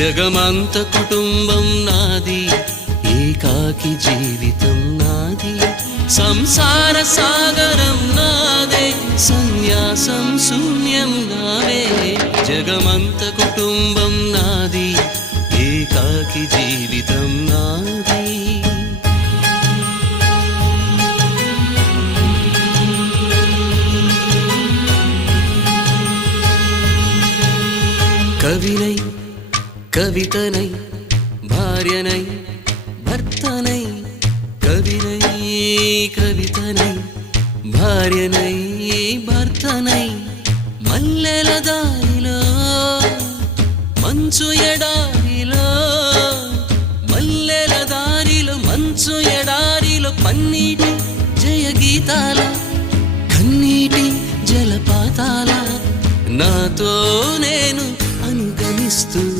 జగమంత కుటుంబం నాది, ఏకాకి జీవితం నాది, సంసార సాగరం నాదే, సన్యాసం శూన్యం నావే. జగమంత కుటుంబం నాది, ఏకాకి జీవితం నాది. కవినై కవితనై భార్యనై భర్తనై, కవినై కవితనై భార్యనై భర్తనై, మల్లెల దారిలో మంచు ఎడారిలో, మల్లెల దారిలో మంచు ఎడారిలో, పన్నీటి జయ గీతాల కన్నీటి జలపాతాల, నాతో నేను అనుగమిస్తూ